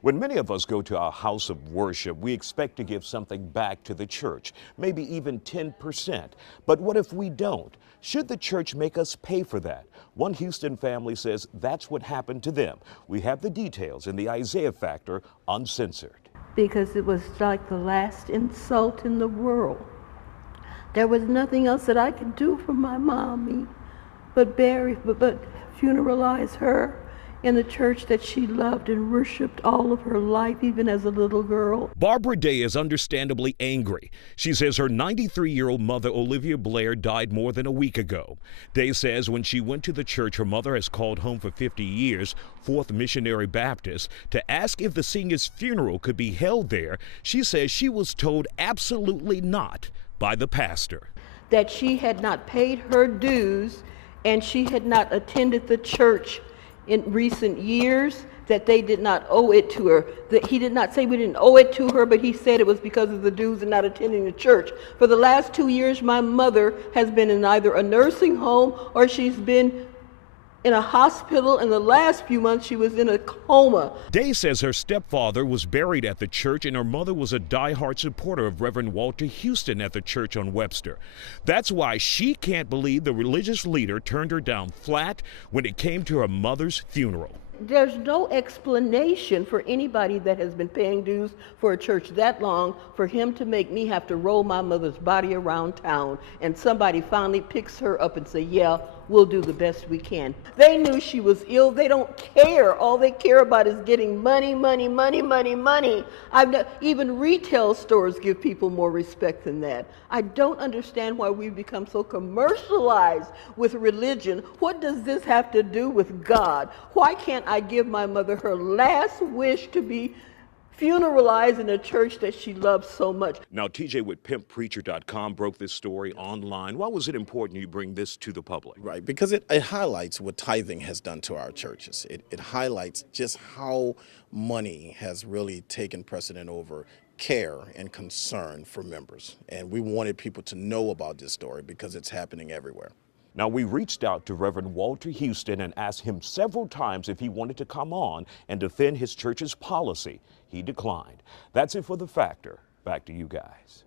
When many of us go to our house of worship, we expect to give something back to the church, maybe even 10%. But what if we don't? Should the church make us pay for that? One Houston family says that's what happened to them. We have the details in the Isaiah Factor Uncensored. Because it was like the last insult in the world. There was nothing else that I could do for my mommy but funeralize her in the church that she loved and worshiped all of her life, even as a little girl. Barbara Day is understandably angry. She says her 93-year-old mother, Olivia Blair, died more than a week ago. Day says when she went to the church her mother has called home for 50 years, Fourth Missionary Baptist, to ask if the singer's funeral could be held there, she says she was told absolutely not by the pastor. That she had not paid her dues and she had not attended the church in recent years, that they did not owe it to her. That he did not say we didn't owe it to her, but he said it was because of the dues and not attending the church. For the last 2 years, my mother has been in either a nursing home or she's been in a hospital. In the last few months, she was in a coma. Day says her stepfather was buried at the church and her mother was a diehard supporter of Reverend Walter Houston at the church on Webster. That's why she can't believe the religious leader turned her down flat when it came to her mother's funeral. There's no explanation for anybody that has been paying dues for a church that long for him to make me have to roll my mother's body around town and somebody finally picks her up and say, yeah, we'll do the best we can. They knew she was ill. They don't care. All they care about is getting money, money, money, money, money. Even retail stores give people more respect than that. I don't understand why we've become so commercialized with religion. What does this have to do with God? Why can't I give my mother her last wish to be funeralized in a church that she loves so much? Now, TJ with PimpPreacher.com broke this story online. Why was it important you bring this to the public? Right, because it highlights what tithing has done to our churches. It highlights just how money has really taken precedent over care and concern for members. And we wanted people to know about this story because it's happening everywhere. Now, we reached out to Reverend Walter Houston and asked him several times if he wanted to come on and defend his church's policy. He declined. That's it for The Factor. Back to you guys.